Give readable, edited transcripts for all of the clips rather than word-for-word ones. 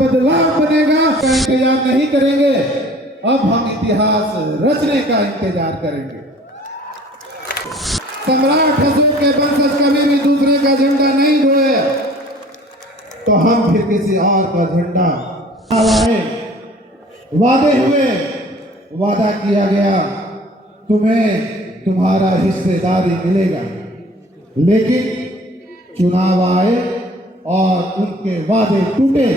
बदलाव बनेगा का इंतजार नहीं करेंगे, अब हम इतिहास रचने का इंतजार करेंगे। सम्राट अशोक के वंशज कभी भी दूसरे का झंडा नहीं ढोए, तो हम फिर किसी और का झंडा लाए। वादे हुए, वादा किया गया तुम्हें तुम्हारा हिस्सेदारी मिलेगा, लेकिन चुनाव आए और उनके वादे टूटे।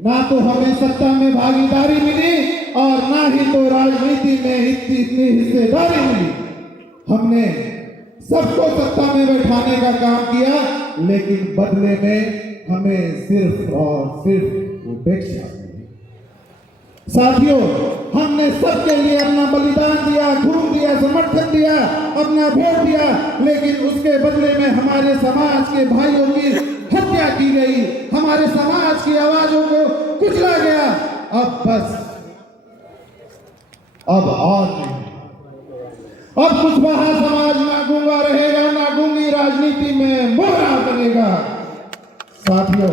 ना तो हमें सत्ता में भागीदारी मिली और ना ही तो राजनीति में इतनी हिस्सेदारी मिली। हमने सबको सत्ता में बैठाने का काम किया, लेकिन बदले में हमें सिर्फ और सिर्फ उपेक्षा मिली। साथियों, हमने सबके लिए अपना बलिदान दिया, खून दिया, समर्थन दिया, अपना वोट दिया, लेकिन उसके बदले में हमारे समाज के भाइयों की हत्या की गई, हमारे समाज की आवाजों को कुचला गया। अब बस, अब और नहीं। अब कुशवाहा समाज ना गूंगा रहेगा, ना गूंगी राजनीति में मोहरा बनेगा। साथियों,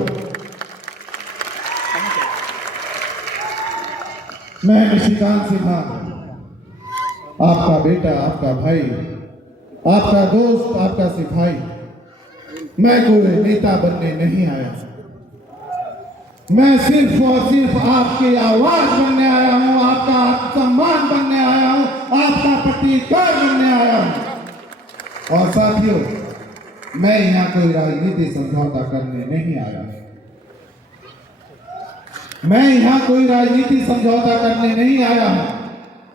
मैं निशिकांत सिन्हा, आपका बेटा, आपका भाई, आपका दोस्त, आपका सिपाही, मैं कोई नेता बनने नहीं आया। मैं सिर्फ और सिर्फ आपकी आवाज बनने आया हूं, आपका सम्मान बनने आया हूं, आपका प्रतिकार बनने आया हूं। और साथियों, मैं यहाँ कोई राजनीति समझौता करने नहीं आया। मैं यहाँ कोई राजनीति समझौता करने नहीं आया हूँ।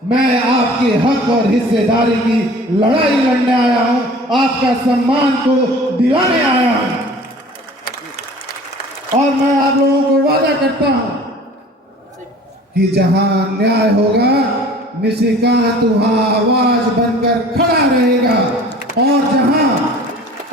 मैं आपके हक और हिस्सेदारी की लड़ाई लड़ने आया हूँ, आपका सम्मान को दिलाने आया हूँ। और मैं आप लोगों को वादा करता हूँ कि जहाँ न्याय होगा, निशिकांत वहाँ आवाज बनकर खड़ा रहेगा, और जहाँ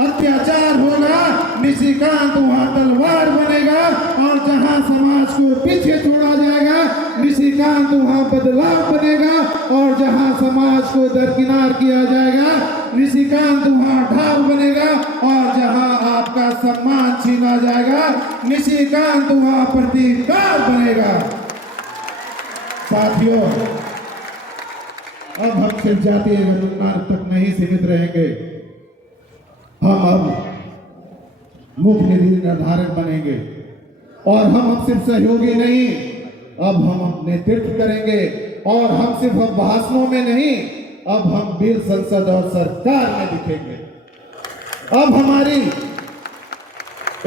अत्याचार होगा, निशिकांत वहाँ तलवार बनेगा, और जहाँ समाज को पीछे छोड़ा जाएगा, निशिकांत वहाँ बदलाव बनेगा, और जहाँ समाज को दरकिनार किया जाएगा, निशिकांत वहाँ ढाल बनेगा, और जहाँ आपका सम्मान छीना जाएगा, निशिकांत वहाँ प्रतिकार बनेगा। साथियों, अब हम सिर्फ जातीय गणना तक नहीं सीमित रहेंगे, हम अब मुख्य निधि निर्धारक बनेंगे। और हम सिर्फ सहयोगी नहीं, अब हम नेतृत्व करेंगे। और हम सिर्फ अब भाषणों में नहीं, अब हम बिल संसद और सरकार में दिखेंगे। अब हमारी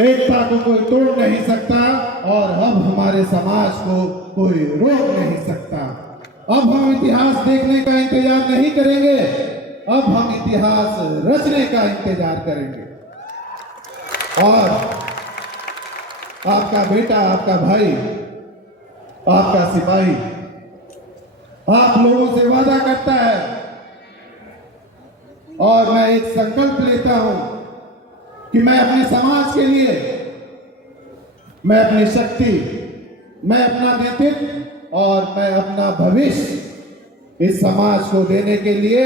एकता को कोई तोड़ नहीं सकता, और अब हमारे समाज को कोई रोक नहीं सकता। अब हम इतिहास देखने का इंतजार नहीं करेंगे, अब हम इतिहास रचने का इंतजार करेंगे। और आपका बेटा, आपका भाई, आपका सिपाही आप लोगों से वादा करता है, और मैं एक संकल्प लेता हूं कि मैं अपने समाज के लिए, मैं अपनी शक्ति, मैं अपना नेतृत्व और मैं अपना भविष्य इस समाज को देने के लिए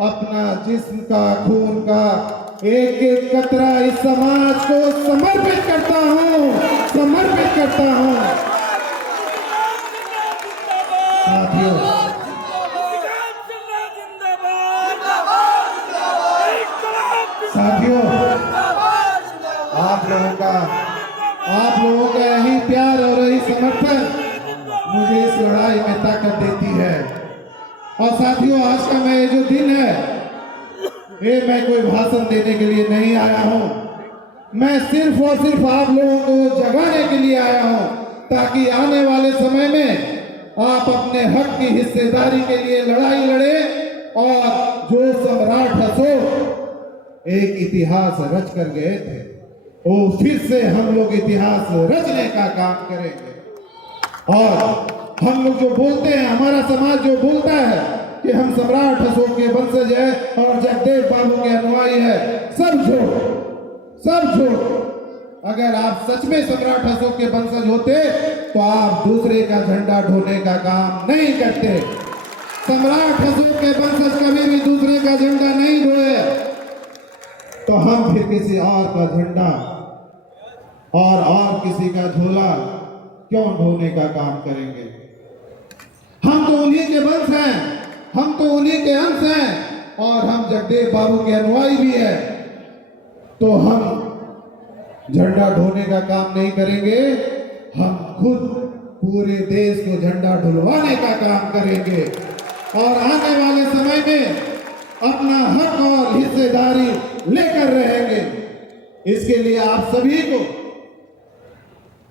अपना जिस्म का, खून का एक एक कतरा इस समाज को समर्पित करता हूं, समर्पित करता हूं। साथियों, साथियों, आप लोगों का यही प्यार और यही समर्थन मुझे इस लड़ाई में ताकत देती है। और साथियों, आज का मैं ये जो दिन है, ये मैं कोई भाषण देने के लिए नहीं आया हूं। मैं सिर्फ और सिर्फ आप लोगों को जगाने के लिए आया हूं, ताकि आने वाले समय में आप अपने हक की हिस्सेदारी के लिए लड़ाई लड़े, और जो सम्राट अशोक एक इतिहास रच कर गए थे, वो फिर से हम लोग इतिहास रचने का काम करेंगे। और हम लोग जो बोलते हैं, हमारा समाज जो बोलता है कि हम सम्राट अशोक के वंशज है और जगदेव बाबू के अनुयायी है, सब झूठ, सब झूठ। अगर आप सच में सम्राट अशोक के वंशज होते तो आप दूसरे का झंडा ढोने का काम नहीं करते। सम्राट अशोक के वंशज कभी भी दूसरे का झंडा नहीं ढोए, तो हम फिर किसी और का झंडा और किसी का झोला क्यों ढोने का काम करेंगे? हम तो उन्हीं के वंश हैं, हम तो उन्हीं के अंश हैं और हम जगदेव बाबू के अनुयायी भी हैं। तो हम झंडा ढोने का काम नहीं करेंगे, हम खुद पूरे देश को झंडा ढुलवाने का काम करेंगे और आने वाले समय में अपना हक और हिस्सेदारी लेकर रहेंगे। इसके लिए आप सभी को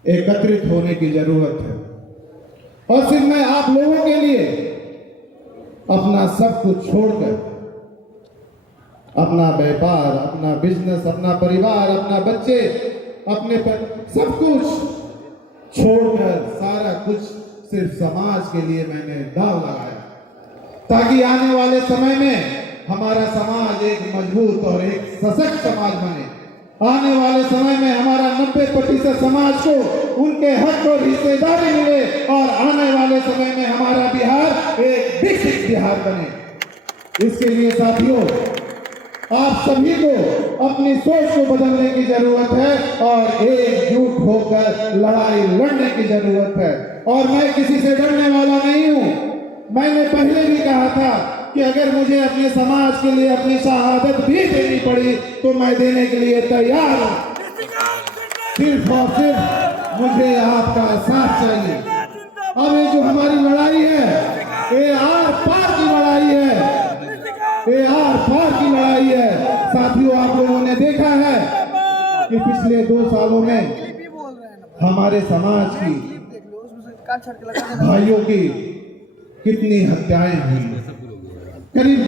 एकत्रित होने की जरूरत है और सिर्फ मैं आप लोगों के लिए अपना सब कुछ छोड़कर, अपना व्यापार, अपना बिजनेस, अपना परिवार, अपना बच्चे, अपने सब कुछ छोड़कर सारा कुछ सिर्फ समाज के लिए मैंने दाव लगाया, ताकि आने वाले समय में हमारा समाज एक मजबूत और एक सशक्त समाज बने। आने वाले समय में हमारा 90% समाज को उनके हक और हिस्सेदारी मिले और आने वाले समय में हमारा बिहार एक विकसित बिहार बने। इसके लिए साथियों, आप सभी को अपनी सोच को बदलने की जरूरत है और एकजुट होकर लड़ाई लड़ने की जरूरत है। और मैं किसी से डरने वाला नहीं हूं। मैंने पहले भी कहा था कि अगर मुझे अपने समाज के लिए अपनी शहादत भी देनी पड़ी तो मैं देने के लिए तैयार हूं। सिर्फ और सिर्फ मुझे आपका साथ चाहिए। अब ये जो हमारी लड़ाई है, ये आर पार की लड़ाई है, ये आर पार की लड़ाई है। साथियों, आप लोगों ने देखा है कि पिछले 2 सालों में हमारे समाज की भाइयों की कितनी हत्याएं हुई। करीब